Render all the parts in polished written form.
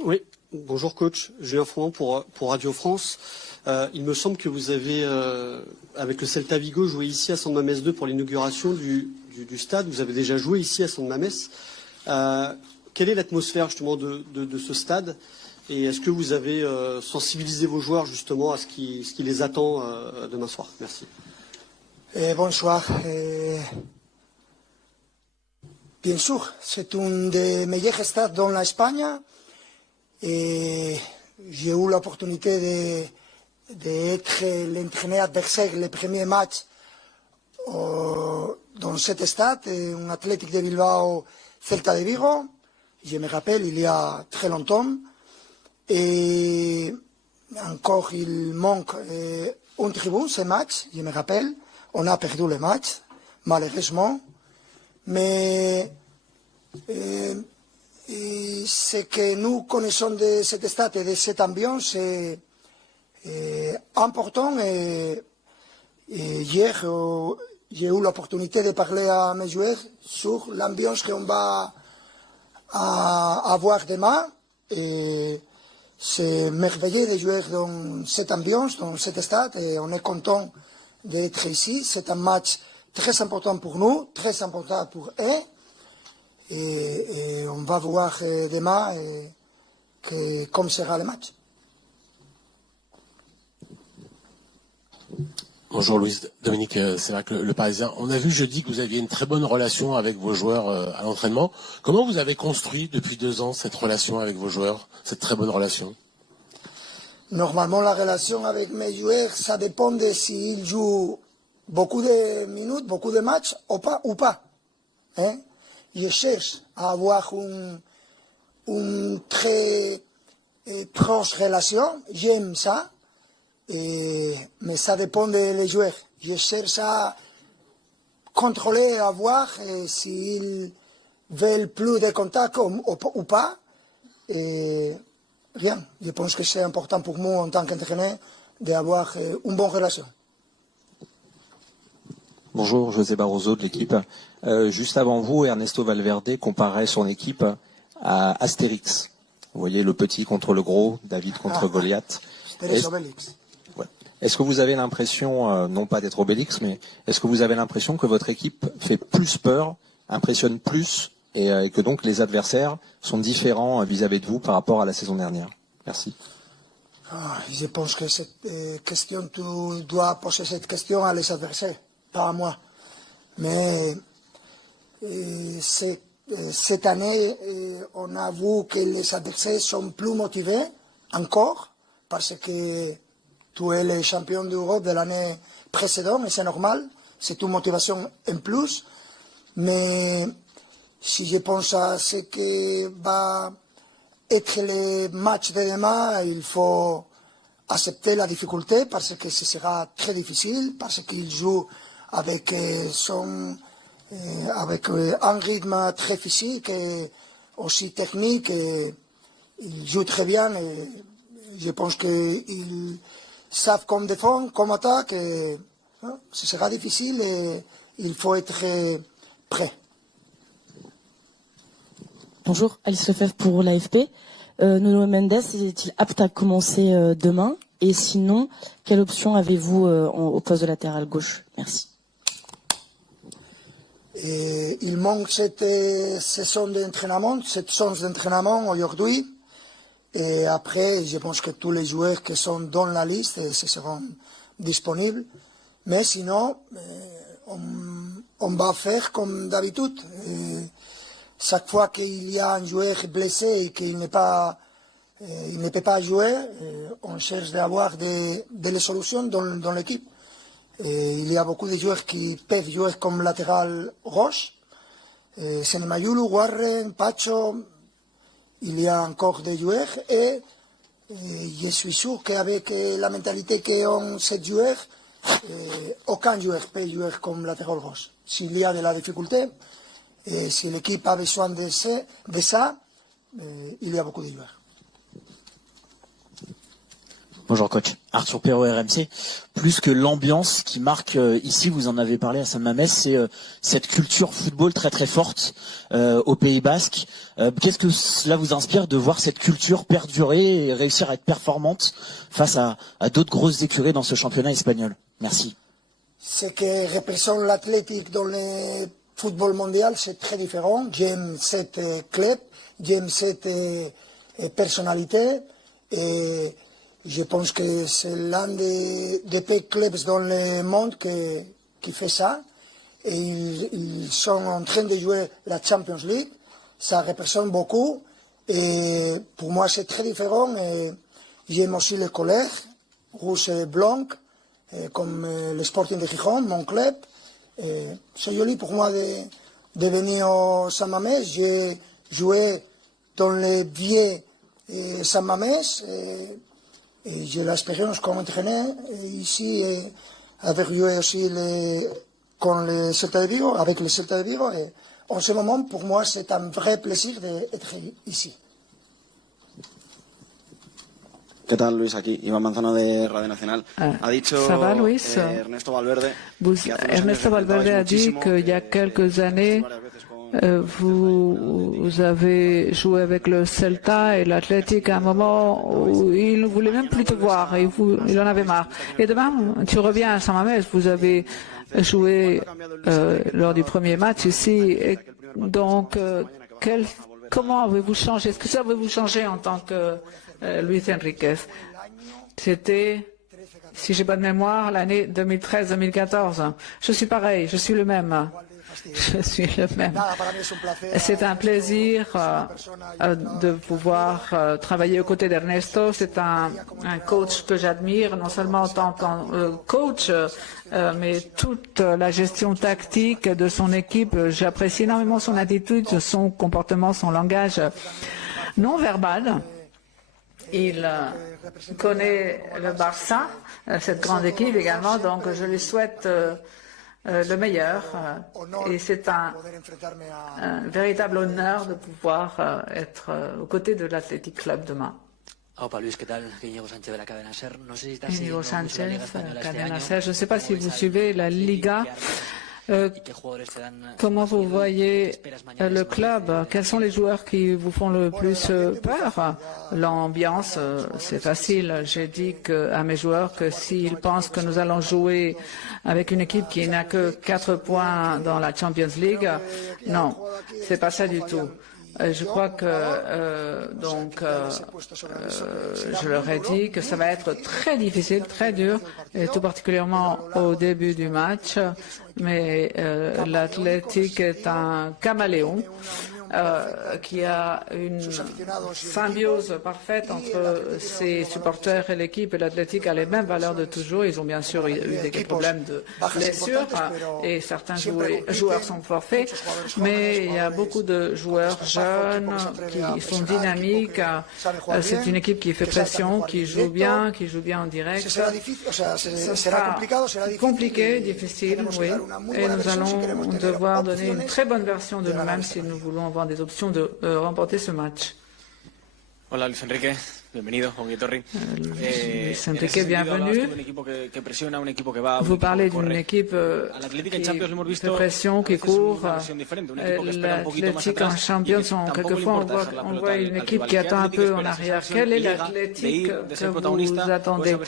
Oui, bonjour coach, Julien Froment pour Radio France. Il me semble que vous avez, avec le Celta Vigo, joué ici à San Mamés 2 pour l'inauguration du stade. Vous avez déjà joué ici à San Mamés. Quelle est l'atmosphère justement de ce stade? Et est-ce que vous avez sensibilisé vos joueurs justement à ce qui les attend demain soir? Merci. Bonsoir. Bien sûr, c'est un des meilleurs stades dans l'Espagne. Et j'ai eu l'opportunité d'être l'entraîneur adversaire le premier match dans cet stade, un Athletic de Bilbao, Celta de Vigo. Je me rappelle, il y a très longtemps. Et encore, il manque une tribune, ce match, je me rappelle. On a perdu le match, malheureusement. Mais ce que nous connaissons de cet stade et de cette ambiance est important. Et hier, j'ai eu l'opportunité de parler à mes joueurs sur l'ambiance qu'on va avoir demain. Et c'est merveilleux de jouer dans cette ambiance, dans cet stade, et on est content d'être ici. C'est un match très important pour nous, très important pour eux. Et on va voir demain comment sera le match. Bonjour Louis, Dominique Séverac, le Parisien. On a vu jeudi que vous aviez une très bonne relation avec vos joueurs à l'entraînement. Comment vous avez construit depuis 2 ans cette relation avec vos joueurs, cette très bonne relation? Normalement, la relation avec mes joueurs, ça dépend de s'ils jouent beaucoup de minutes, beaucoup de matchs ou pas. Hein? Je cherche à avoir une très proche relation, j'aime ça. Mais ça dépend des joueurs. Je cherche à contrôler, à voir s'ils veulent plus de contact ou pas. Rien. Je pense que c'est important pour moi en tant qu'entraîneur d'avoir une bonne relation. Bonjour, José Barroso de l'équipe. Juste avant vous, Ernesto Valverde comparait son équipe à Astérix. Vous voyez le petit contre le gros, David contre Goliath. Est-ce que vous avez l'impression, non pas d'être Obélix, mais est-ce que vous avez l'impression que votre équipe fait plus peur, impressionne plus, et que donc les adversaires sont différents vis-à-vis de vous par rapport à la saison dernière? Merci. Je pense que cette question, tu dois poser cette question à les adversaires, pas à moi. Mais cette année, on a vu que les adversaires sont plus motivés encore, parce que tu es le champion d'Europe de l'année précédente, et c'est normal, c'est une motivation en plus. Mais si je pense à ce que va être le match de demain, il faut accepter la difficulté, parce que ce sera très difficile, parce qu'il joue avec un rythme très physique et aussi technique. Et il joue très bien, et je pense qu'il savent comme défendre, comme attaque. Ce sera difficile et il faut être prêt. Bonjour, Alice Lefebvre pour l'AFP. Nuno Mendes est-il apte à commencer demain? Et sinon, quelle option avez-vous au poste de latéral gauche? Merci. Il manque cette saison d'entraînement aujourd'hui. Et après, je pense que tous les joueurs qui sont dans la liste seront disponibles. Mais sinon, on va faire comme d'habitude. Chaque fois qu'il y a un joueur blessé et qu'il ne peut pas jouer, on cherche d'avoir des solutions dans l'équipe. Il y a beaucoup de joueurs qui peuvent jouer comme latéral gauche. Senemayulu, Warren, Pacho. Il y a encore des joueurs et je suis sûr qu'avec la mentalité qu'ont ces joueurs, aucun joueur peut jouer comme latéral gauche. S'il y a de la difficulté, si l'équipe a besoin de ça, il y a beaucoup de joueurs. Bonjour coach, Arthur Perrault RMC. Plus que l'ambiance qui marque ici, vous en avez parlé à Saint-Mamès, c'est cette culture football très très forte au Pays Basque. Qu'est-ce que cela vous inspire de voir cette culture perdurer et réussir à être performante face à d'autres grosses écuries dans ce championnat espagnol? Merci. Ce que représente l'athlétique dans le football mondial, c'est très différent. J'aime cette club, j'aime cette personnalité et je pense que c'est l'un des pays clubs dans le monde qui fait ça. Et ils sont en train de jouer la Champions League. Ça représente beaucoup. Et pour moi, c'est très différent. Et j'aime aussi les couleurs, rouge et blanc, comme le Sporting de Gijón, mon club. C'est joli pour moi de venir au Saint-Mamès. J'ai joué dans les vieux Saint-Mamès. Et j'ai l'expérience comme entraîneur ici, avec joué aussi avec le Celta de Vigo. Et en ce moment, pour moi, c'est un vrai plaisir d'être ici. ¿Qué tal, Luis? Aquí, Iván Manzano de Radio Nacional. Ha dicho Ernesto Valverde Ernesto Valverde a dit qu'il y a quelques années, vous avez joué avec le Celta et l'Athletic à un moment où il ne voulait même plus te voir et il en avait marre. Et demain, tu reviens à Saint-Mamès, vous avez joué lors du premier match ici. Et donc, comment avez-vous changé? Est-ce que ça avez-vous changé en tant que Luis Enriquez? C'était, si j'ai bonne mémoire, l'année 2013-2014. Je suis pareil, je suis le même. Je suis le même. C'est un plaisir de pouvoir travailler aux côtés d'Ernesto. C'est un coach que j'admire, non seulement en tant que coach, mais toute la gestion tactique de son équipe. J'apprécie énormément son attitude, son comportement, son langage non verbal. Il connaît le Barça, cette grande équipe également, donc je lui souhaite le meilleur et c'est un véritable honneur de pouvoir être aux côtés de l'Athletic Club demain. Opa Luis, ¿qué tal? Íñigo Sánchez de la cadena SER. No sé si estás Íñigo siguiendo mucho la Liga Sánchez, Española este cadena año. SER. Je ne sais pas si vous suivez la Liga. Comment vous voyez le club? Quels sont les joueurs qui vous font le plus peur? L'ambiance, c'est facile. J'ai dit à mes joueurs que s'ils pensent que nous allons jouer avec une équipe qui n'a que 4 points dans la Champions League, non, c'est pas ça du tout. Je crois que je leur ai dit que ça va être très difficile, très dur, et tout particulièrement au début du match. Mais l'Athletic est un caméléon qui a une symbiose parfaite entre ses supporters et l'équipe. Et l'Athletic a les mêmes valeurs de toujours. Ils ont bien sûr eu des problèmes de blessures et certains joueurs sont forfaits. Mais il y a beaucoup de joueurs jeunes qui sont dynamiques. C'est une équipe qui fait pression, qui joue bien en direct. Ce sera compliqué, difficile, oui. Et nous allons devoir donner une très bonne version de nous-mêmes si nous voulons avoir des options de remporter ce match. Hola Luis Enrique, bienvenido, Juan Torri. Luis Enrique, bienvenue. Vous parlez d'une équipe qui fait pression, qui court. L'Athletic en Champions, quelquefois on voit une équipe qui attend un peu en arrière. Quelle est l'Athletic que vous attendez?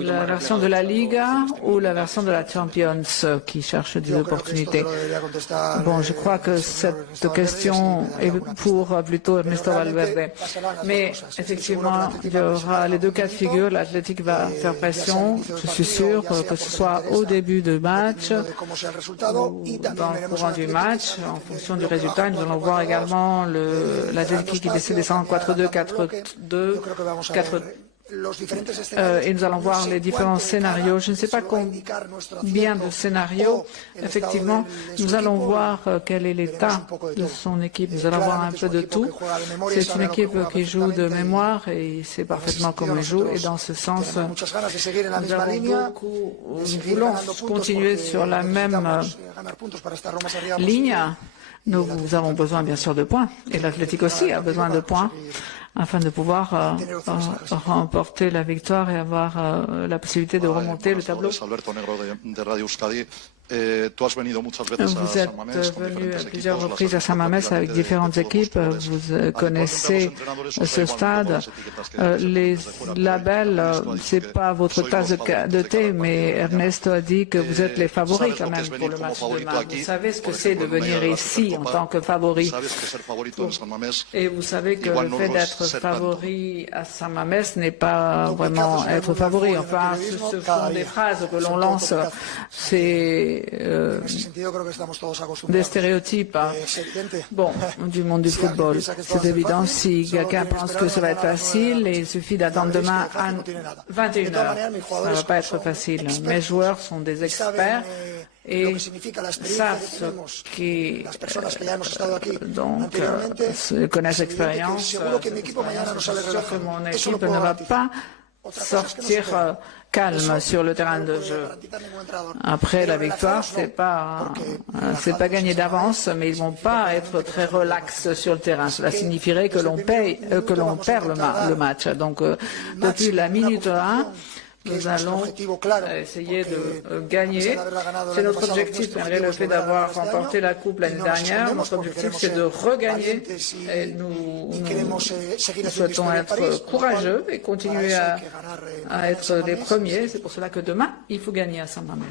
La version de la Liga ou la version de la Champions qui cherche des opportunités? Bon, je crois que cette question est pour plutôt Ernesto Valverde. Mais effectivement, il y aura les deux cas de figure. L'Athletic va faire pression, je suis sûr, que ce soit au début du match ou dans le courant du match, en fonction du résultat. Nous allons voir également l'Athletic qui décide de descendre 4-2, 4-2, 4-2. Et nous allons voir les différents scénarios. Je ne sais pas combien de scénarios. Effectivement, nous allons voir quel est l'état de son équipe. Nous allons voir un peu de tout. C'est une équipe qui joue de mémoire et il sait parfaitement comment il joue. Et dans ce sens, nous voulons continuer sur la même ligne. Nous avons besoin bien sûr de points. Et l'Athletic aussi a besoin de points. afin de pouvoir remporter la victoire et avoir la possibilité de remonter le tableau. Vous êtes venu à plusieurs reprises à San Mamés avec différentes équipes. Vous connaissez ce stade. Les labels, c'est pas votre tasse de thé, mais Ernesto a dit que vous êtes les favoris quand même pour le match de demain. Vous savez ce que c'est de venir ici en tant que favori. Et vous savez que le fait d'être favori à San Mamés n'est pas vraiment être favori. Enfin, ce sont des phrases que l'on lance. C'est des stéréotypes du monde du football. C'est évident, si quelqu'un pense que ça va être facile, il suffit d'attendre demain à 21h. Ça ne va pas être facile. Mes joueurs sont des experts et savent connaissent l'expérience. Que mon équipe ne va pas sortir calme sur le terrain de jeu. Après la victoire, c'est pas gagné d'avance, mais ils vont pas être très relax sur le terrain. Cela signifierait que l'on perd le match. Donc depuis la minute 1, nous allons essayer de gagner. C'est notre objectif, malgré le fait d'avoir remporté la Coupe l'année dernière. Notre objectif, c'est de regagner. Et nous souhaitons être courageux et continuer à être les premiers. C'est pour cela que demain, il faut gagner à San Mamés.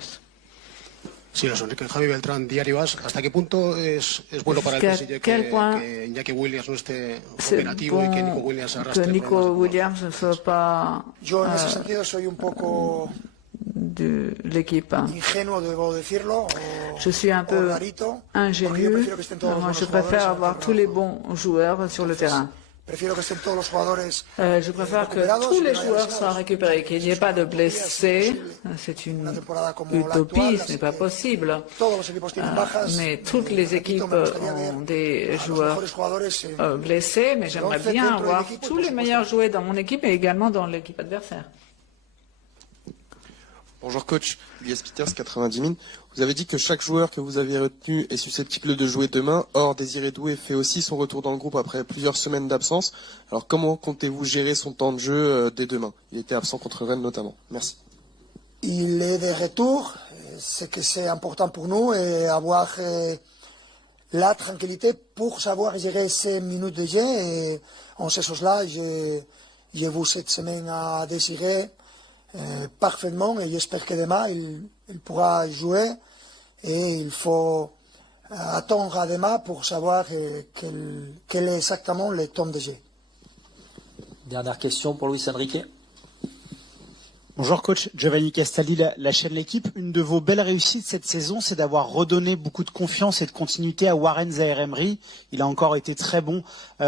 Sí, Luis Enrique, Javi Beltrán, Diario As. ¿Hasta qué punto es bueno para el PSG que Iñaki Williams no esté operativo y que Nico Williams arrastre? Que Nico Williams ne soit pas Yo en ese sentido soy un poco de l'équipe. ingenuo, debo decirlo. Je suis un peu ingénieux. Moi, je préfère avoir tous les bons joueurs sur le terrain. Je préfère que tous les joueurs soient récupérés, qu'il n'y ait pas de blessés. C'est une utopie, ce n'est pas possible. Mais toutes les équipes ont des joueurs blessés, mais j'aimerais bien avoir tous les meilleurs joueurs dans mon équipe et également dans l'équipe adversaire. Bonjour coach, Elias Peters, 90 000. Vous avez dit que chaque joueur que vous aviez retenu est susceptible de jouer demain. Or, Désiré Doué fait aussi son retour dans le groupe après plusieurs semaines d'absence. Alors, comment comptez-vous gérer son temps de jeu dès demain? Il était absent contre Rennes notamment. Merci. Il est de retour, c'est que c'est important pour nous et avoir la tranquillité pour savoir gérer ces minutes de jeu. Et en ce sens-là, j'ai vu cette semaine à Désiré parfaitement et j'espère que demain il pourra jouer et il faut attendre à demain pour savoir quel est exactement le temps de jeu. Dernière question pour Luis Enrique. Bonjour coach, Giovanni Castaldi, la chaîne L'équipe. Une de vos belles réussites cette saison, c'est d'avoir redonné beaucoup de confiance et de continuité à Warren Zaïre-Emery. Il a encore été très bon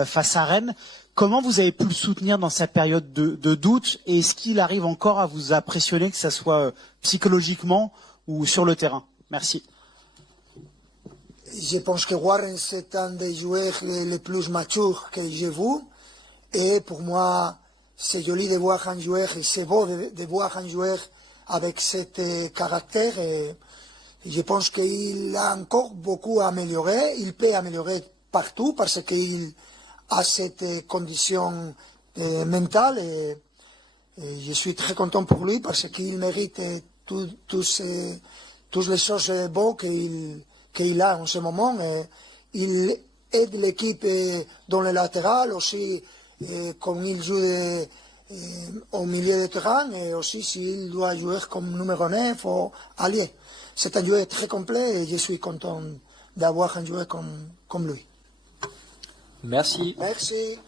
face à Rennes. Comment vous avez pu le soutenir dans sa période de doute et est-ce qu'il arrive encore à vous impressionner, que ce soit psychologiquement ou sur le terrain? Merci. Je pense que Warren, c'est un des joueurs les plus matures que j'ai vu. Et pour moi, c'est joli de voir un joueur, et c'est beau de voir un joueur avec ce caractère. Et je pense qu'il a encore beaucoup à améliorer. Il peut améliorer partout parce qu'il a cette condition mentale. Et je suis très content pour lui parce qu'il mérite toutes les choses bonnes qu'il a en ce moment. Et il aide l'équipe dans le latéral aussi. Comme il joue au milieu de terrain et aussi s'il doit jouer comme numéro 9 ou allié. C'est un joueur très complet et je suis content d'avoir un joueur comme lui. Merci. Merci.